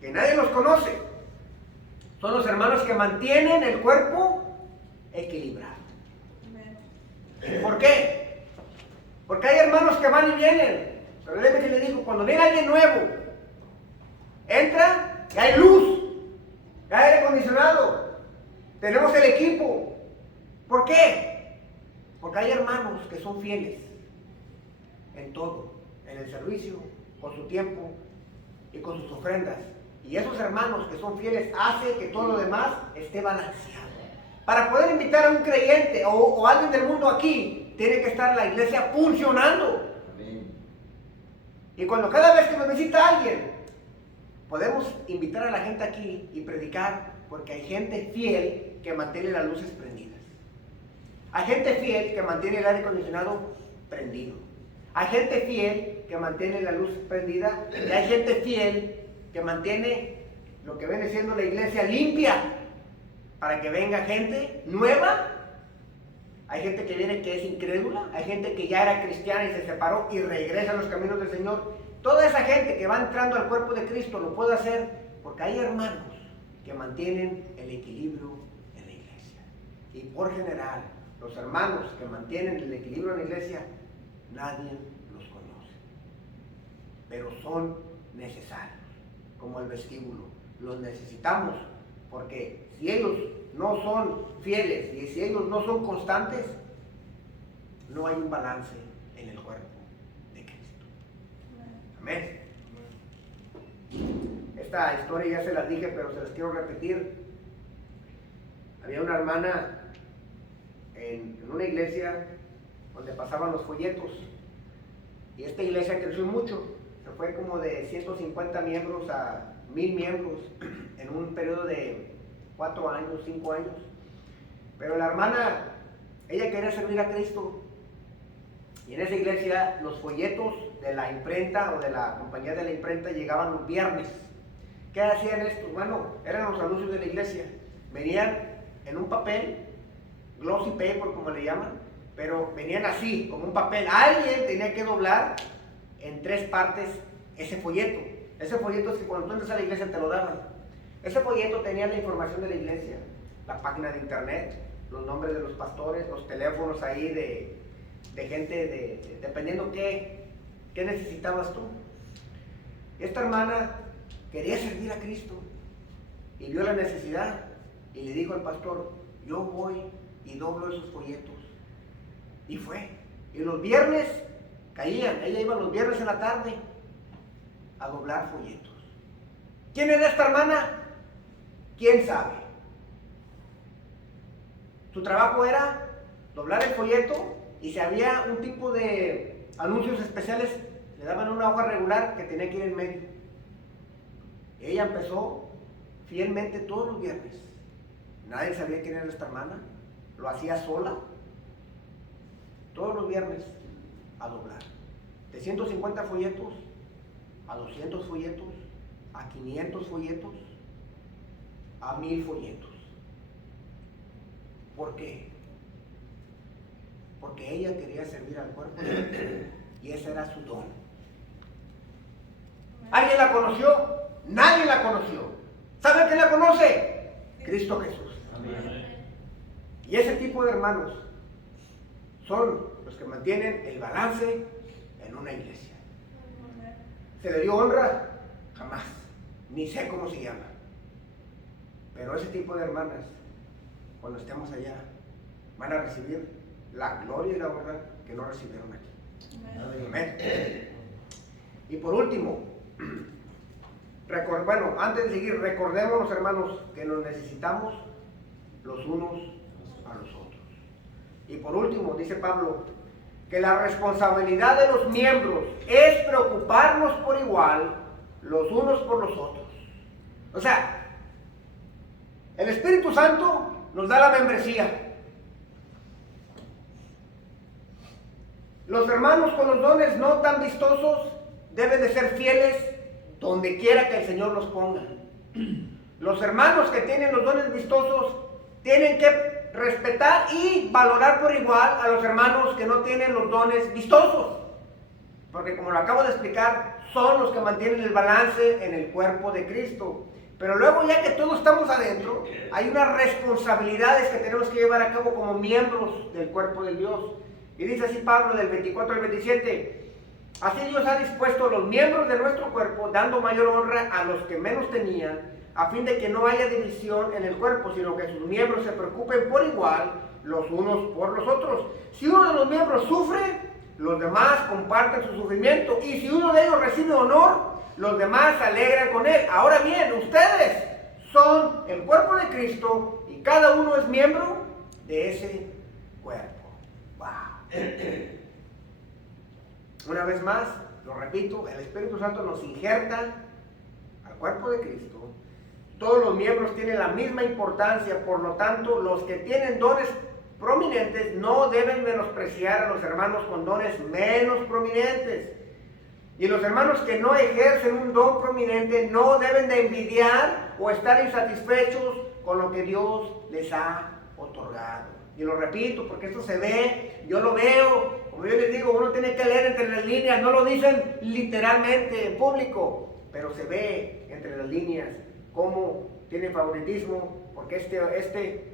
que nadie los conoce, Son los hermanos que mantienen el cuerpo equilibrado. ¿Por qué? Porque hay hermanos que van y vienen. Pero déjeme que le digo, cuando viene alguien nuevo, entra y hay luz, y hay aire acondicionado, tenemos el equipo. ¿Por qué? Porque hay hermanos que son fieles en todo, en el servicio, con su tiempo y con sus ofrendas. Y esos hermanos que son fieles hacen que todo lo demás esté balanceado. Para poder invitar a un creyente o alguien del mundo aquí, tiene que estar la iglesia funcionando. Y cuando cada vez que me visita alguien, podemos invitar a la gente aquí y predicar, porque hay gente fiel que mantiene las luces prendidas. Hay gente fiel que mantiene el aire acondicionado prendido. Hay gente fiel que mantiene la luz prendida. Y hay gente fiel que mantiene lo que viene siendo la iglesia limpia, para que venga gente nueva. Hay gente que viene que es incrédula, hay gente que ya era cristiana y se separó y regresa a los caminos del Señor. Toda esa gente que va entrando al cuerpo de Cristo lo puede hacer porque hay hermanos que mantienen el equilibrio en la iglesia. Y por general, los hermanos que mantienen el equilibrio en la iglesia, nadie los conoce. Pero son necesarios, como el vestíbulo. Los necesitamos porque si ellos no son fieles y si ellos no son constantes, no hay un balance en el cuerpo de Cristo. Amén. Esta historia ya se las dije, pero se las quiero repetir. Había una hermana en una iglesia donde pasaban los folletos, y esta iglesia creció mucho. Se fue como de 150 miembros a 1000 miembros en un periodo de 4 años, 5 años. Pero la hermana, ella quería servir a Cristo, y en esa iglesia los folletos de la imprenta o de la compañía de la imprenta llegaban los viernes. ¿Qué hacían estos? Bueno, eran los anuncios de la iglesia. Venían en un papel, glossy paper como le llaman, pero venían así, como un papel. Alguien tenía que doblar en 3 partes ese folleto. Ese folleto es que cuando tú entras a la iglesia te lo daban. Ese folleto tenía la información de la iglesia, la página de internet, los nombres de los pastores, los teléfonos ahí de gente, dependiendo qué necesitabas tú. Esta hermana quería servir a Cristo y vio la necesidad y le dijo al pastor: yo voy y doblo esos folletos. Y fue. Y los viernes caían, ella iba los viernes en la tarde a doblar folletos. ¿Quién era esta hermana? ¿Quién sabe? Su trabajo era doblar el folleto, y si había un tipo de anuncios especiales, le daban una hoja regular que tenía que ir en medio. Ella empezó fielmente todos los viernes. Nadie sabía quién era esta hermana. Lo hacía sola. Todos los viernes a doblar. De 150 folletos a 200 folletos, a 500 folletos, a 1000 folletos. ¿Por qué? Porque ella quería servir al cuerpo de Cristo y ese era su don. ¿Alguien la conoció? Nadie la conoció. ¿Saben quién la conoce? Cristo Jesús. Amén. Y ese tipo de hermanos son los que mantienen el balance en una iglesia. ¿Se le dio honra? Jamás. Ni sé cómo se llama. Pero ese tipo de hermanas, cuando estemos allá, van a recibir la gloria y la honra que no recibieron aquí. Amén. Y por último, bueno, antes de seguir, recordemos, hermanos, que nos necesitamos los unos a los otros. Y por último, dice Pablo, que la responsabilidad de los miembros es preocuparnos por igual los unos por los otros. O sea, el Espíritu Santo nos da la membresía. Los hermanos con los dones no tan vistosos deben de ser fieles donde quiera que el Señor los ponga. Los hermanos que tienen los dones vistosos tienen que respetar y valorar por igual a los hermanos que no tienen los dones vistosos. Porque como lo acabo de explicar, son los que mantienen el balance en el cuerpo de Cristo. Pero luego ya que todos estamos adentro, hay unas responsabilidades que tenemos que llevar a cabo como miembros del cuerpo de Dios. Y dice así Pablo del 24 al 27, así Dios ha dispuesto los miembros de nuestro cuerpo, dando mayor honra a los que menos tenían, a fin de que no haya división en el cuerpo, sino que sus miembros se preocupen por igual los unos por los otros. Si uno de los miembros sufre, los demás comparten su sufrimiento, y si uno de ellos recibe honor, los demás se alegran con él. Ahora bien, ustedes son el cuerpo de Cristo y cada uno es miembro de ese cuerpo. Wow. Una vez más, lo repito, el Espíritu Santo nos injerta al cuerpo de Cristo. Todos los miembros tienen la misma importancia, por lo tanto, los que tienen dones prominentes no deben menospreciar a los hermanos con dones menos prominentes. Y los hermanos que no ejercen un don prominente no deben de envidiar o estar insatisfechos con lo que Dios les ha otorgado. Y lo repito porque esto se ve, yo lo veo, como yo les digo, uno tiene que leer entre las líneas, no lo dicen literalmente en público, pero se ve entre las líneas cómo tiene favoritismo, porque este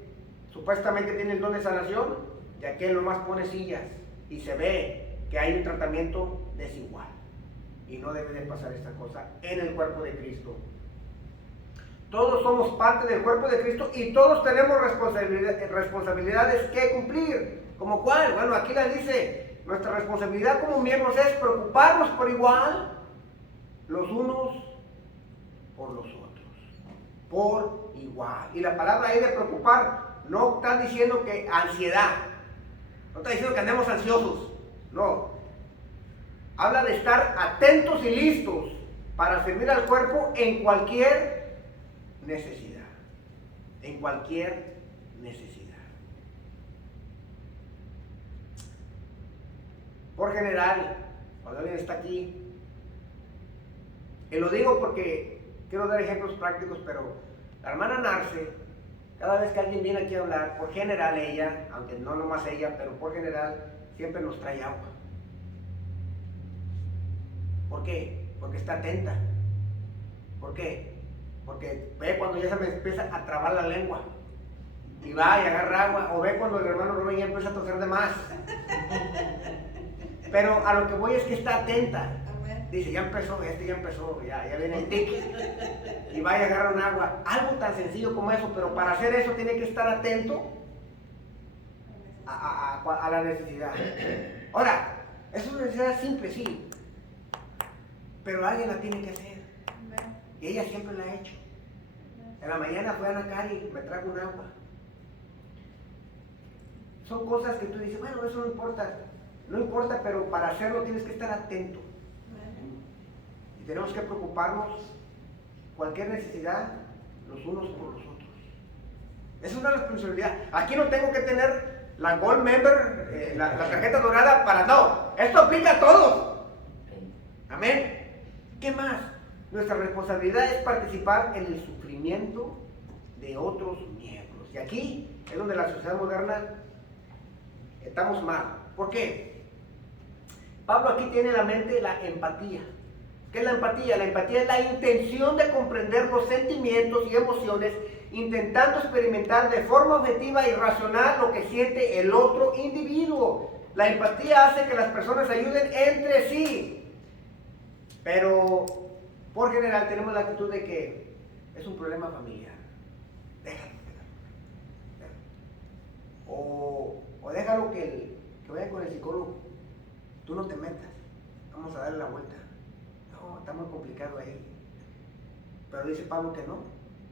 supuestamente tiene el don de sanación y aquel nomás pone sillas, y se ve que hay un tratamiento desigual. Y no debe de pasar esta cosa en el cuerpo de Cristo. Todos somos parte del cuerpo de Cristo y todos tenemos responsabilidades que cumplir. ¿Como cuál? Bueno, aquí la dice, nuestra responsabilidad como miembros es preocuparnos por igual los unos por los otros. Por igual. Y la palabra ahí de preocupar no está diciendo que ansiedad. No está diciendo que andemos ansiosos. No. Habla de estar atentos y listos para servir al cuerpo en cualquier necesidad. En cualquier necesidad. Por general, cuando alguien está aquí, y lo digo porque quiero dar ejemplos prácticos, pero la hermana Narce, cada vez que alguien viene aquí a hablar, por general ella, aunque no nomás ella, pero por general, siempre nos trae agua. ¿Por qué? Porque está atenta. ¿Por qué? Porque ve cuando ya se me empieza a trabar la lengua y va y agarra agua, o ve cuando el hermano Rubén ya empieza a toser de más. Pero a lo que voy es que está atenta. Dice, ya empezó, ya viene el tic, y va y agarra un agua. Algo tan sencillo como eso, pero para hacer eso tiene que estar atento a la necesidad. Ahora, es una necesidad simple, sí, pero alguien la tiene que hacer. Y ella siempre la ha hecho. En la mañana fue a Ana Cari, me trajo un agua. Son cosas que tú dices, bueno, eso no importa. No importa, pero para hacerlo tienes que estar atento. Y tenemos que preocuparnos cualquier necesidad los unos por los otros. Es una responsabilidad. Aquí no tengo que tener la Gold Member, la tarjeta dorada para no. Esto aplica a todos. Amén. ¿Qué más? Nuestra responsabilidad es participar en el sufrimiento de otros miembros. Y aquí es donde la sociedad moderna estamos mal. ¿Por qué? Pablo aquí tiene en la mente la empatía. ¿Qué es la empatía? La empatía es la intención de comprender los sentimientos y emociones, intentando experimentar de forma objetiva y racional lo que siente el otro individuo. La empatía hace que las personas ayuden entre sí. Pero por general tenemos la actitud de que es un problema familiar. Déjalo. O déjalo que vaya con el psicólogo. Tú no te metas. Vamos a darle la vuelta. No, está muy complicado ahí. Pero dice Pablo que no.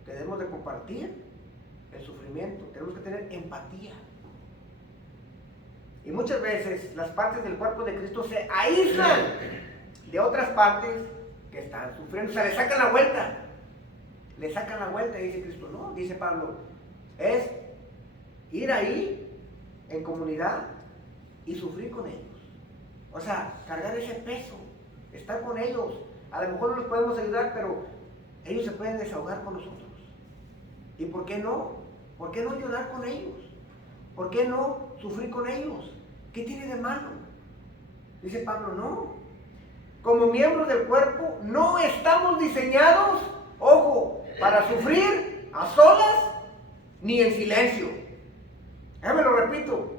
Que debemos de compartir el sufrimiento. Tenemos que tener empatía. Y muchas veces las partes del cuerpo de Cristo se aíslan de otras partes que están sufriendo. O sea, le sacan la vuelta. Le sacan la vuelta, dice Cristo. No, dice Pablo. Es ir ahí en comunidad y sufrir con ellos. O sea, cargar ese peso, estar con ellos. A lo mejor no los podemos ayudar, pero ellos se pueden desahogar con nosotros. ¿Y por qué no? ¿Por qué no llorar con ellos? ¿Por qué no sufrir con ellos? ¿Qué tiene de malo? Dice Pablo, no. Como miembros del cuerpo, no estamos diseñados, ojo, para sufrir a solas ni en silencio. Me lo repito.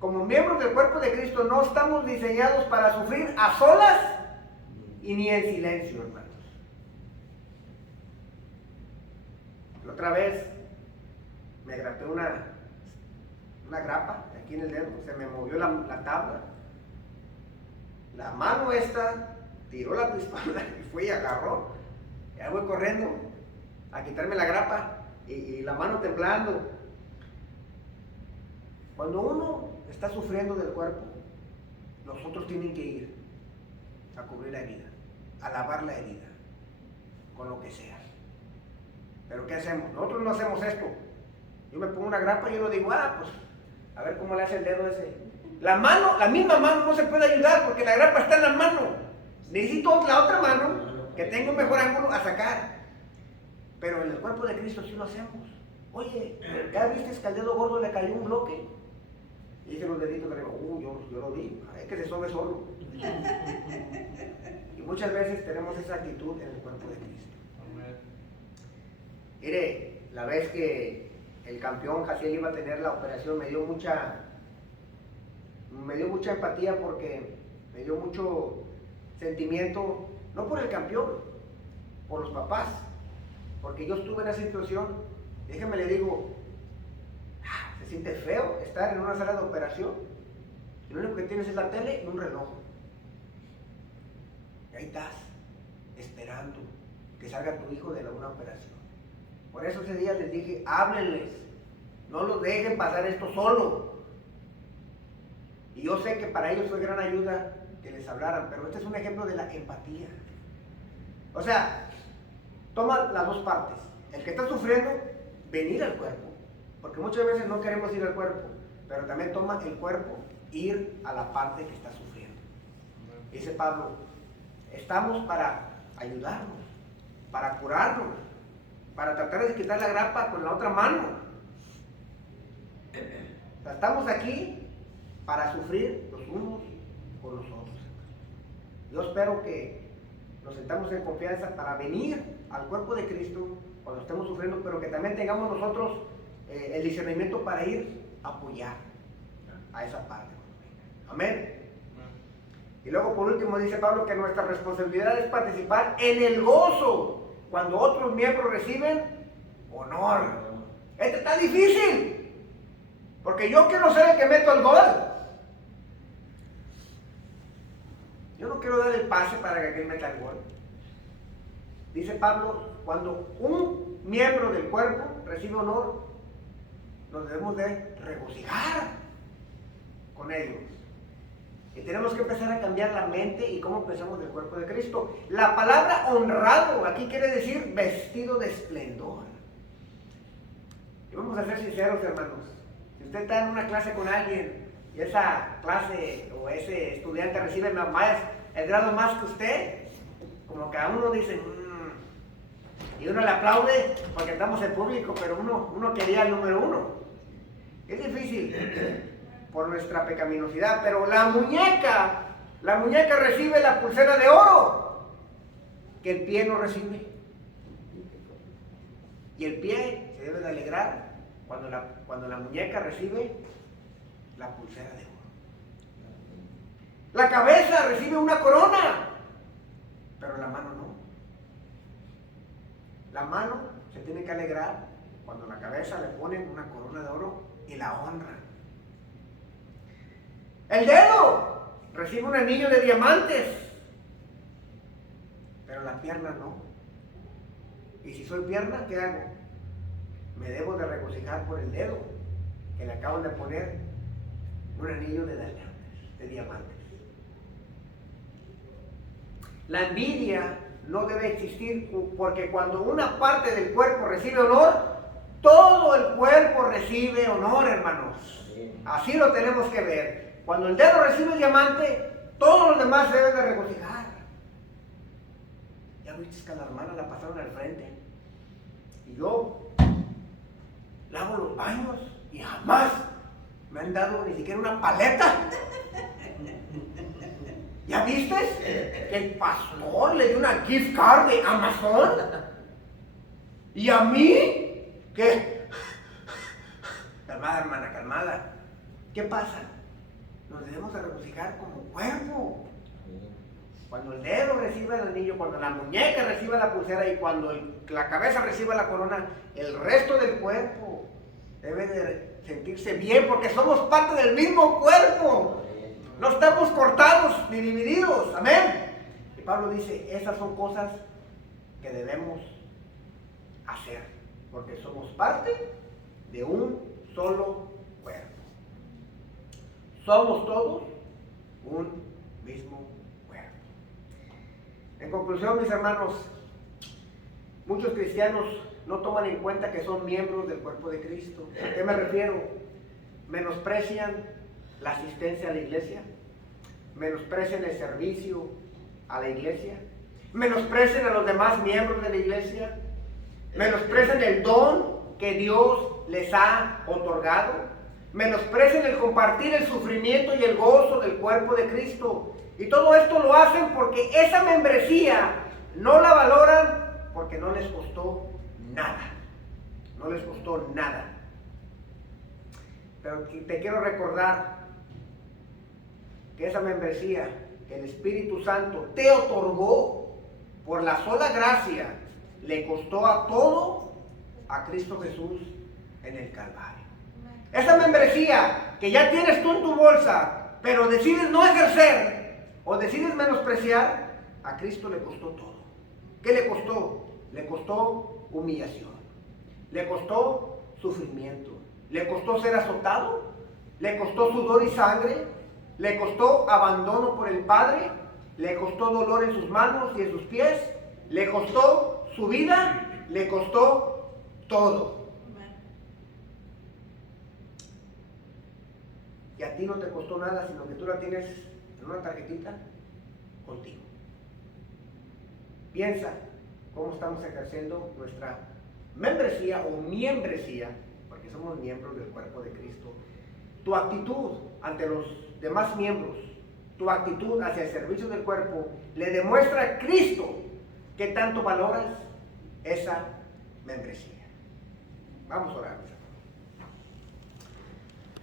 Como miembros del cuerpo de Cristo no estamos diseñados para sufrir a solas y ni en silencio, hermanos. La otra vez me grapé una grapa aquí en el dedo, se me movió la tabla. La mano esta tiró la pistola y fue y agarró. Ya voy corriendo a quitarme la grapa y la mano temblando. Cuando uno está sufriendo del cuerpo, los otros tienen que ir a cubrir la herida, a lavar la herida, con lo que sea. Pero ¿qué hacemos? Nosotros no hacemos esto. Yo me pongo una grapa y yo no digo, pues, a ver cómo le hace el dedo ese. La misma mano no se puede ayudar porque la grapa está en la mano. Necesito la otra mano que tenga un mejor ángulo a sacar. Pero en el cuerpo de Cristo sí lo hacemos. Oye, ¿ya viste que al dedo gordo le cayó un bloque? Y hice los deditos, le digo, yo lo vi, es que se sobe solo. Y muchas veces tenemos esa actitud en el cuerpo de Cristo. Mire, la vez que el campeón Jaciel iba a tener la operación, me dio mucha empatía porque me dio mucho sentimiento, no por el campeón, por los papás, porque yo estuve en esa situación. Déjeme le digo, se siente feo estar en una sala de operación y lo único que tienes es la tele y un reloj. Y ahí estás, esperando que salga tu hijo de una operación. Por eso ese día les dije, háblenles, no los dejen pasar esto solo. Y yo sé que para ellos fue gran ayuda que les hablaran, pero este es un ejemplo de la empatía. O sea, toma las dos partes. El que está sufriendo, venir al cuerpo, porque muchas veces no queremos ir al cuerpo, pero también toma el cuerpo ir a la parte que está sufriendo. Dice Pablo, estamos para ayudarnos, para curarnos, para tratar de quitar la grapa con la otra mano. O sea, estamos aquí para sufrir los unos con los otros. Yo espero que nos sentamos en confianza para venir al cuerpo de Cristo cuando estemos sufriendo, pero que también tengamos nosotros el discernimiento para ir a apoyar a esa parte. Amén. Y luego por último dice Pablo que nuestra responsabilidad es participar en el gozo cuando otros miembros reciben honor. Este está difícil, porque yo quiero ser el que meto el gol. Yo no quiero dar el pase para que aquel meta el gol. Dice Pablo, cuando un miembro del cuerpo recibe honor, nos debemos de regocijar con ellos. Y tenemos que empezar a cambiar la mente y cómo pensamos del cuerpo de Cristo. La palabra honrado aquí quiere decir vestido de esplendor. Y vamos a ser sinceros, hermanos. Si usted está en una clase con alguien y esa clase o ese estudiante recibe el grado más que usted, como que a uno dice, y uno le aplaude porque estamos en público, pero uno quería el número uno. Es difícil por nuestra pecaminosidad, pero la muñeca recibe la pulsera de oro que el pie no recibe. Y el pie se debe de alegrar cuando la muñeca recibe la pulsera de oro. La cabeza recibe una corona, pero la mano no. La mano se tiene que alegrar cuando a la cabeza le ponen una corona de oro y la honran. El dedo recibe un anillo de diamantes, pero la pierna no. Y si soy pierna, ¿qué hago? Me debo de regocijar por el dedo, que le acaban de poner un anillo de diamantes. La envidia no debe existir, porque cuando una parte del cuerpo recibe honor, todo el cuerpo recibe honor, hermanos. Así lo tenemos que ver. Cuando el dedo recibe el diamante, todos los demás se deben de regocijar. ¿Ya viste que a la hermana la pasaron al frente? Y yo lavo los baños y jamás me han dado ni siquiera una paleta. ¿Ya viste que el pastor le dio una gift card de Amazon? ¿Y a mí? ¿Qué? Calmada, hermana, calmada. ¿Qué pasa? Nos debemos de regocijar como cuerpo. Cuando el dedo reciba el anillo, cuando la muñeca reciba la pulsera y cuando la cabeza reciba la corona, el resto del cuerpo debe de sentirse bien porque somos parte del mismo cuerpo. No estamos cortados ni divididos. Amén. Y Pablo dice, esas son cosas que debemos hacer porque somos parte de un solo cuerpo. Somos todos un mismo cuerpo. En conclusión, mis hermanos, muchos cristianos no toman en cuenta que son miembros del cuerpo de Cristo. ¿A qué me refiero? Menosprecian la asistencia a la iglesia, menosprecian el servicio a la iglesia, menosprecian a los demás miembros de la iglesia, menosprecian el don que Dios les ha otorgado, menosprecian el compartir el sufrimiento y el gozo del cuerpo de Cristo. Y todo esto lo hacen porque esa membresía no la valoran porque no les costó nada. No les costó nada. Pero te quiero recordar que esa membresía que el Espíritu Santo te otorgó por la sola gracia le costó a todo a Cristo Jesús en el Calvario. Esa membresía que ya tienes tú en tu bolsa, pero decides no ejercer o decides menospreciar, a Cristo le costó todo. ¿Qué le costó? Le costó humillación, le costó sufrimiento, le costó ser azotado, le costó sudor y sangre, le costó abandono por el Padre, le costó dolor en sus manos y en sus pies, le costó su vida, le costó todo. Y a ti no te costó nada, sino que tú la tienes en una tarjetita contigo. Piensa cómo estamos ejerciendo nuestra membresía o miembresía, porque somos miembros del cuerpo de Cristo. Tu actitud ante los demás miembros, tu actitud hacia el servicio del cuerpo, le demuestra a Cristo que tanto valoras esa membresía. Vamos a orar.